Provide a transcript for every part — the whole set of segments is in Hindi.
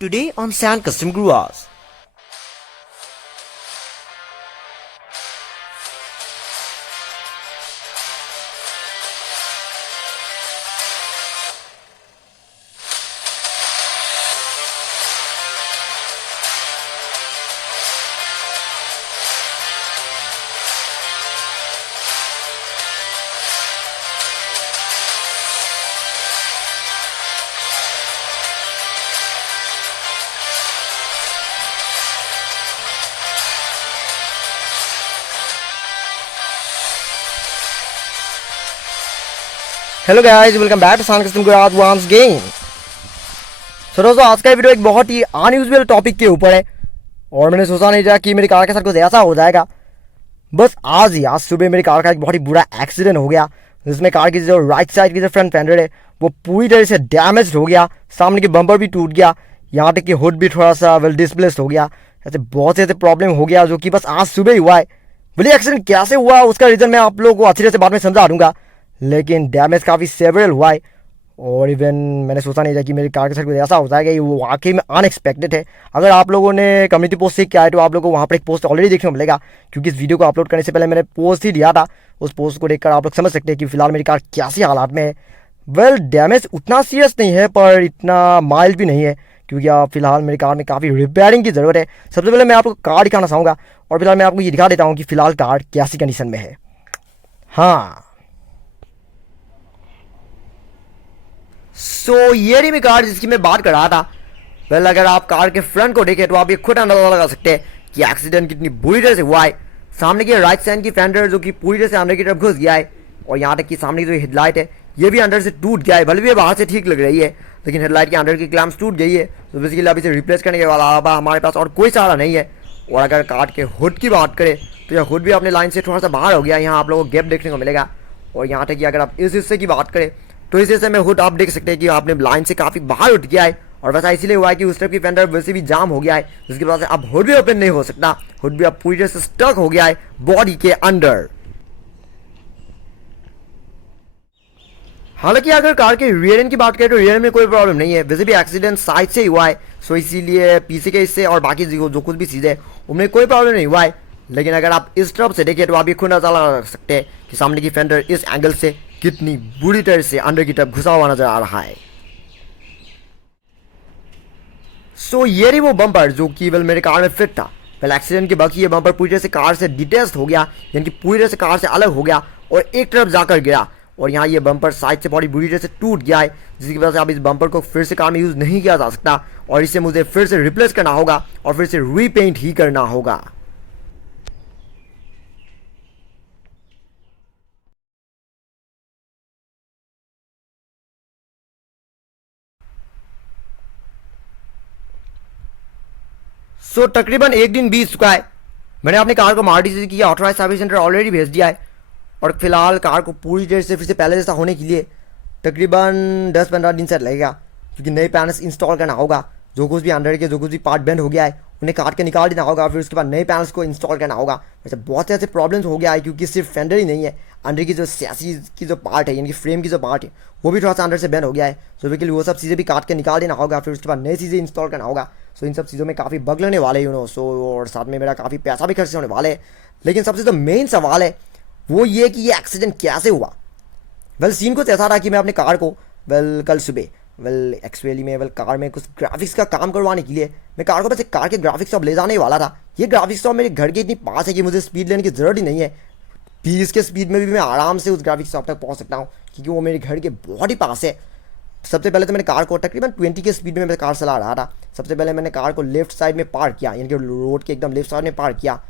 Today on Sand Custom Gruvas. Hello guys, welcome back to san custom Gujarat once again. So दोस्तों, आज का वीडियो एक बहुत ही अनयूजुअल टॉपिक के ऊपर है और मैंने सोचा नहीं था कि मेरी कार के साथ कुछ ऐसा हो जाएगा। बस आज सुबह मेरी कार का एक बहुत ही बुरा एक्सीडेंट हो गया, जिसमें कार की जो राइट साइड की जो फ्रंट फेंडर है वो पूरी तरह से डैमेज हो गया। सामने की बम्पर भी टूट गया, यहाँ तक कि हुड भी थोड़ा सा वेल डिस्प्लेस हो गया। ऐसे बहुत से ऐसे प्रॉब्लम हो गया जो कि बस आज सुबह ही हुआ है। बोलिए एक्सीडेंट कैसे हुआ उसका रीज़न मैं आप लोगों को अच्छी तरह से बाद में समझा दूंगा, लेकिन डैमेज काफ़ी सेवरल हुआ है और इवन मैंने सोचा नहीं था कि मेरी कार के साथ कुछ ऐसा हो जाएगा। ये वो वाकई में अनएक्सपेक्टेड है। अगर आप लोगों ने कम्युनिटी पोस्ट से किया है तो आप लोगों को वहाँ पर एक पोस्ट ऑलरेडी देखने को मिलेगा, क्योंकि इस वीडियो को अपलोड करने से पहले मैंने पोस्ट ही दिया था। उस पोस्ट को देखकर आप लोग समझ सकते हैं कि फिलहाल मेरी कार कैसी हालात में है। वेल डैमेज उतना सीरियस नहीं है पर इतना माइल्ड भी नहीं है, क्योंकि फिलहाल मेरी कार में काफ़ी रिपेयरिंग की ज़रूरत है। सबसे पहले मैं आपको कार दिखाना चाहूँगा और फिलहाल मैं आपको ये दिखा देता हूँ कि फ़िलहाल कार कैसी कंडीशन में है। हाँ, ये रही मेरी कार जिसकी मैं बात कर रहा था। वेल अगर आप कार के फ्रंट को देखें तो आप ये खुद अंदाजा लगा सकते हैं कि एक्सीडेंट कितनी बुरी तरह से हुआ है। सामने की राइट साइड की फेंडर जो कि पूरी तरह से अंदर की तरफ घुस गया है और यहाँ तक कि सामने की जो हेडलाइट है ये भी अंदर से टूट गया है। भले भी बाहर से ठीक लग रही है, लेकिन हेडलाइट के अंदर की क्लैम्प्स टूट गई है। तो बेसिकली अभी से रिप्लेस करने के वाला हमारे पास और कोई सहारा नहीं है। और अगर कार के हुड की बात करें तो यह हुड भी अपने लाइन से थोड़ा सा बाहर हो गया। यहाँ आप लोगों को गैप देखने को मिलेगा। और यहाँ तक कि अगर आप इस हिस्से की बात करें तो इस हिस्से में हुड आप देख सकते हैं कि आपने लाइन से काफ़ी बाहर उठ गया है। और वैसा इसीलिए हुआ है कि उस तरफ की फेंडर वैसे भी जाम हो गया है, जिसकी वजह से अब हुड भी ओपन नहीं हो सकता। हुड भी अब पूरी तरह से स्टक हो गया है बॉडी के अंदर। हालांकि अगर कार के रियर एंड की बात करें तो रियर में कोई प्रॉब्लम नहीं है। वैसे भी एक्सीडेंट साइड से ही हुआ है, सो इसीलिए पीछे के हिस्से और बाकी जो कुछ भी चीज़ें उनमें कोई प्रॉब्लम नहीं हुआ है। लेकिन अगर आप इस तरफ से देखें तो आप ये खुद अंदाजा लगा सकते हैं कि सामने की फेंडर इस एंगल से कितनी बुरी तरह से अंदर की तरफ घुसा हुआ नजर आ रहा है। ये रही वो बम्पर जो कि वेल मेरे कार में फिट था। वेल एक्सीडेंट के बाकी ये बम्पर पूरी तरह से कार से डिटेस्ट हो गया, यानी कि पूरी तरह से कार से अलग हो गया और एक तरफ जाकर गिरा। और यहाँ ये बम्पर साइड से बड़ी बुरी तरह से टूट गया है, जिसकी वजह से अब इस बम्पर को फिर से कार में यूज़ नहीं किया जा सकता और इसे मुझे फिर से रिप्लेस करना होगा और फिर से रीपेंट ही करना होगा। तकरीबन एक दिन बीत चुका है। मैंने अपनी कार को मारुति की ऑथराइज सर्विस सेंटर ऑलरेडी भेज दिया है और फिलहाल कार को पूरी तरह से फिर से पहले जैसा होने के लिए तकरीबन 10-15 दिन से लगेगा, क्योंकि नए पैनल्स इंस्टॉल करना होगा। जो कुछ भी अंदर के जो कुछ भी पार्ट बेंड हो गया है उन्हें काट के निकाल देना होगा, फिर उसके बाद नए पैनल्स को इंस्टॉल करना होगा। वैसे बहुत ऐसे प्रॉब्लम्स हो गया है, क्योंकि सिर्फ फेंडर ही नहीं है, अंदर की जो सैसी की जो पार्ट है यानी कि फ्रेम की जो पार्ट है वो भी थोड़ा सा अंदर से बेंड हो गया है। सो बेसिकली वो सब चीज़ें भी काट के निकाल देना होगा, फिर उसके बाद नई चीज़ें इंस्टॉल करना होगा। सो इन सब चीज़ों में काफ़ी बग लगने वाले हैं सो और साथ में मेरा काफ़ी पैसा भी खर्च होने वाले है। लेकिन सबसे जो मेन सवाल है वो ये कि ये एक्सीडेंट कैसे हुआ। वेल सीन कुछ ऐसा था कि मैं अपने कार को कल सुबह एक्चुअली में कार में कुछ ग्राफिक्स का काम करवाने के लिए मैं कार को बस एक कार के ग्राफिक्स शॉप ले जाने वाला था। ये ग्राफिक्स शॉप मेरे घर के इतनी पास है कि मुझे स्पीड लेने की ज़रूरत ही नहीं है। 20 के स्पीड में भी मैं आराम से उस ग्राफिक्स शॉप तक पहुंच सकता हूं, क्योंकि वो मेरे घर के बहुत ही पास है। सबसे पहले तो मैंने कार को तकरीबन 20 के स्पीड में मैं कार चला रहा था। सबसे पहले मैंने कार को लेफ्ट साइड में पार्क किया, यानी कि रोड के एकदम लेफ्ट साइड में पार्क किया,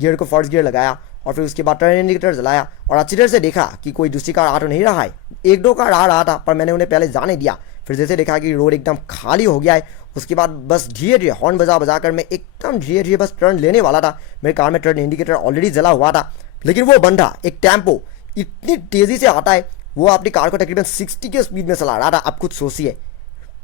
गियर को फर्स्ट गियर लगाया और फिर उसके बाद टर्न इंडिकेटर जलाया और अच्छी तरह से देखा कि कोई दूसरी कार आ तो नहीं रहा है। एक दो कार आ रहा था पर मैंने उन्हें पहले जाने दिया। फिर जैसे देखा कि रोड एकदम खाली हो गया है, उसके बाद बस धीरे धीरे हॉर्न बजा कर मैं एकदम धीरे धीरे बस टर्न लेने वाला था। मेरे कार में टर्न इंडिकेटर ऑलरेडी जला हुआ था, लेकिन वो बंदा एक टेम्पो इतनी तेज़ी से आता है, वो अपनी कार को तकरीबन 60 के स्पीड में चला रहा था। अब कुछ सोचिए,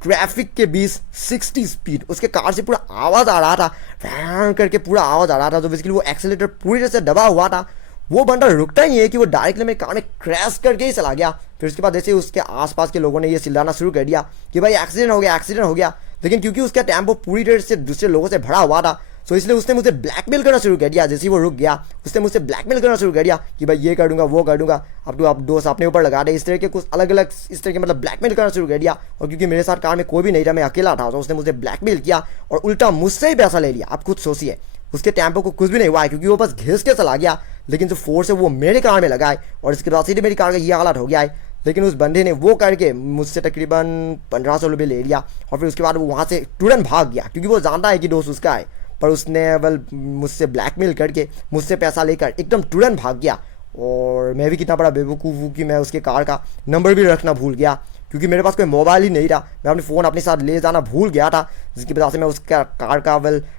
ट्रैफिक के बीच 60 स्पीड, उसके कार से पूरा आवाज़ आ रहा था, वैन करके पूरा आवाज़ आ रहा था। तो बेसिकली वो एक्सीलेटर पूरी तरह से दबा हुआ था। वो बंदा रुकता ही नहीं है कि वो डायरेक्टली मेरे कार में क्रैश करके ही चला गया। फिर उसके बाद जैसे उसके आसपास के लोगों ने ये चिल्लाना शुरू कर दिया कि भाई एक्सीडेंट हो गया, एक्सीडेंट हो गया। लेकिन क्योंकि उसका टेम्पो पूरी तरह से दूसरे लोगों से भरा हुआ था, सो इसलिए उसने मुझे ब्लैकमेल करना शुरू कर दिया। जैसे ही वो रुक गया उसने मुझसे ब्लैकमेल करना शुरू कर दिया कि भाई ये कर दूंगा वो कर दूंगा, अब तो आप दोस्त अपने ऊपर लगा दे, इस तरह के कुछ अलग अलग इस तरह के मतलब ब्लैकमेल करना शुरू कर दिया। और क्योंकि मेरे साथ कार में कोई भी नहीं था, मैं अकेला था, तो उसने मुझे ब्लैकमेल किया और उल्टा मुझसे ही पैसा ले लिया। आप खुद सोचिए, उसके टेम्पो को कुछ भी नहीं हुआ है क्योंकि वो बस घिस के चला गया, लेकिन जो फोर्स है वो मेरे कार में लगा है और इसके बाद सीधे मेरी कार का ये हालत हो गया है। लेकिन उस बंदे ने वो करके मुझसे तकरीबन 1500 रुपये ले लिया और फिर उसके बाद वो वहाँ से तुरंत भाग गया क्योंकि वो जानता है कि दोस्त उसका है। पर उसने बल मुझसे ब्लैकमेल करके मुझसे पैसा लेकर एकदम तुरंत भाग गया। और मैं भी कितना बड़ा बेवकूफ़ हूँ कि मैं उसके कार का नंबर भी रखना भूल गया क्योंकि मेरे पास कोई मोबाइल ही नहीं था। मैं अपने फ़ोन अपने साथ ले जाना भूल गया था, जिसकी वजह से मैं उसका कार का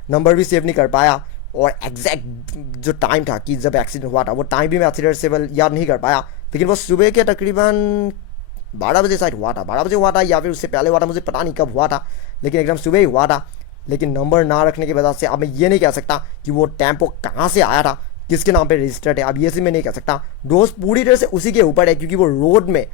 नंबर भी सेव नहीं कर पाया। और एग्जैक्ट जो टाइम था कि जब एक्सीडेंट हुआ था वो टाइम भी मैं अच्छी तरह से याद नहीं कर पाया। लेकिन वो सुबह के तकरीबन 12 बजे शायद हुआ था, 12 बजे हुआ था या फिर उससे पहले हुआ था, मुझे पता नहीं कब हुआ था, लेकिन एकदम सुबह ही हुआ था। लेकिन नंबर ना रखने की वजह से अब मैं ये नहीं कह सकता कि वो टेम्पो कहाँ से आया था, किसके नाम पे रजिस्टर्ड है, अब ये से मैं नहीं कह सकता। दोस्त पूरी तरह से उसी के ऊपर है क्योंकि वो रोड में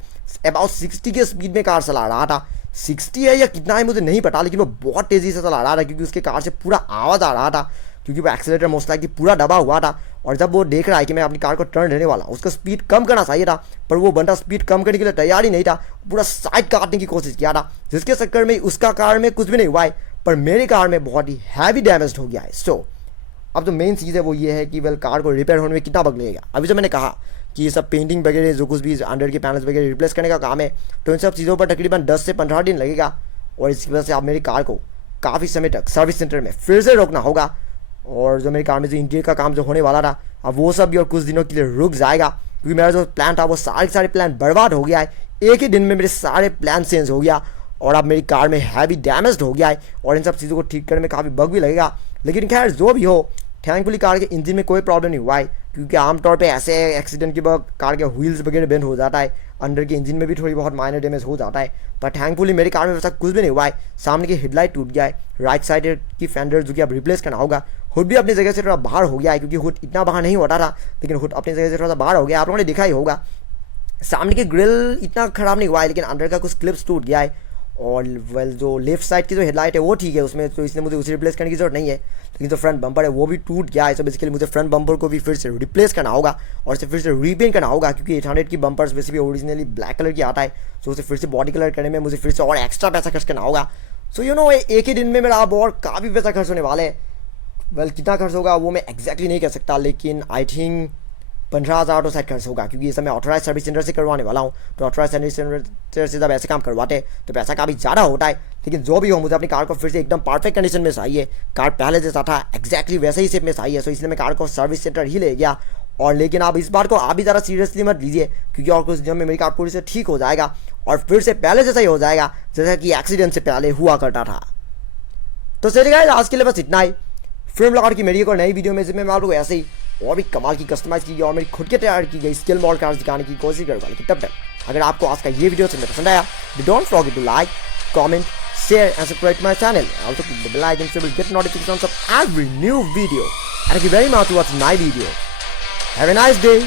अबाउट 60 के स्पीड में कार चला रहा था। 60 है या कितना है मुझे नहीं पता, लेकिन वो बहुत तेज़ी से चला रहा था क्योंकि उसके कार से पूरा आवाज़ आ रहा था क्योंकि वो एक्सीलेटर मोस्ट लाइकली पूरा दबा हुआ था। और जब वो देख रहा है कि मैं अपनी कार को टर्न देने वाला, उसका स्पीड कम करना चाहिए था, पर वो बंदा स्पीड कम करने के लिए तैयार ही नहीं था, पूरा साइड काटने की कोशिश किया था, जिसके चक्कर में उसका कार में कुछ भी नहीं हुआ है, पर मेरी कार में बहुत ही हैवी डैमेज हो गया है। सो अब जो मेन चीज़ है वो ये है कि कार को रिपेयर होने में कितना वक्त लगेगा। अभी जो मैंने कहा कि ये सब पेंटिंग वगैरह जो कुछ भी अंडर के पैनल्स वगैरह रिप्लेस करने का काम है, तो इन सब चीज़ों पर तकरीबन 10 से 15 दिन लगेगा। और इसकी वजह से आप मेरी कार को काफ़ी समय तक सर्विस सेंटर में फिर से रोकना होगा। और जो मेरी कार में जो इंटीरियर का काम जो होने वाला था, अब वो सब भी और कुछ दिनों के लिए रुक जाएगा क्योंकि मेरा जो प्लान था वो सारे प्लान बर्बाद हो गया है। एक ही दिन में मेरे सारे प्लान चेंज हो गया और अब मेरी कार में हैवी डैमेज हो गया है और इन सब चीज़ों को ठीक करने में काफ़ी बग भी लगेगा। लेकिन खैर जो भी हो, थैंकफुली कार के इंजन में कोई प्रॉब्लम नहीं हुआ है क्योंकि आमतौर पे ऐसे एक्सीडेंट के बाद कार के व्हील्स वगैरह बेंड हो जाता है, अंदर के इंजन में भी थोड़ी बहुत माइनर डैमेज हो जाता है। पर थैंकफुली मेरी कार में वैसा कुछ भी नहीं हुआ है। सामने की हेडलाइट टूट गया है, राइट साइड की फेंडर जो कि अब रिप्लेस करना होगा, हुड भी अपनी जगह से थोड़ा बाहर हो गया है क्योंकि हुड इतना बाहर नहीं होता था, लेकिन हुड अपनी जगह से थोड़ा सा बाहर हो गया। आप लोगों ने देखा ही होगा सामने की ग्रिल इतना ख़राब नहीं हुआ है, लेकिन अंदर का कुछ क्लिप्स टूट गया है। और जो लेफ्ट साइड की जो हेडलाइट है वो ठीक है, उसमें तो इसने मुझे उसे रिप्लेस करने की जरूरत नहीं है, लेकिन जो फ्रंट बम्पर है वो भी टूट गया है। तो बेसिकली मुझे फ्रंट बम्पर को भी फिर से रिप्लेस करना होगा और इसे फिर से रीपेंट करना होगा क्योंकि 800 की बम्पर्स वैसे भी ओरिजिनली ब्लैक कलर की आता है, तो उसे फिर से बॉडी कलर करने में मुझे फिर से और एक्स्ट्रा पैसा खर्च करना होगा। सो एक ही दिन में मेरा अब और काफ़ी पैसा खर्च होने वाले है। कितना खर्च होगा वो मैं एक्जैक्टली नहीं कह सकता, लेकिन आई थिंक 15,000 तो शायद खर्च होगा क्योंकि ये सब मैं ऑथराइज सर्विस सेंटर से करवाने वाला हूँ। तो ऑथराइज सर्विस सेंटर से जब ऐसे काम करवाते हैं तो पैसा काफ़ी ज़्यादा होता है। लेकिन जो भी हो, मुझे अपनी कार को फिर से एकदम परफेक्ट कंडीशन में चाहिए। कार पहले जैसा था एक्जैक्टली वैसे ही शेप में चाहिए, तो इसलिए मैं कार को सर्विस सेंटर ही ले गया। और लेकिन आप इस बार को आप भी ज़्यादा सीरियसली मत लीजिए क्योंकि और कुछ दिनों में मेरी कार पूरी से ठीक हो जाएगा और फिर से पहले जैसा ही हो जाएगा जैसा कि एक्सीडेंट से पहले हुआ करता था। तो चलिए गाइस, आज के लिए बस इतना ही। फिर मुलाकात की मेरी एक और नई वीडियो में, जिसमें मैं आप लोगों को ऐसे ही और भी कमाल की कस्टमाइज की गई और मेरी खुद के तैयार की गई स्किल मॉडल कार्स दिखाने की कोशिश करूँगा। लेकिन तब तक अगर आपको आज का ये वीडियो पसंद आया, don't forget to like, comment, share and subscribe to my channel. Also click the bell icon so you will get notifications of every new video. And thank you very much for watching my video. Have a nice day.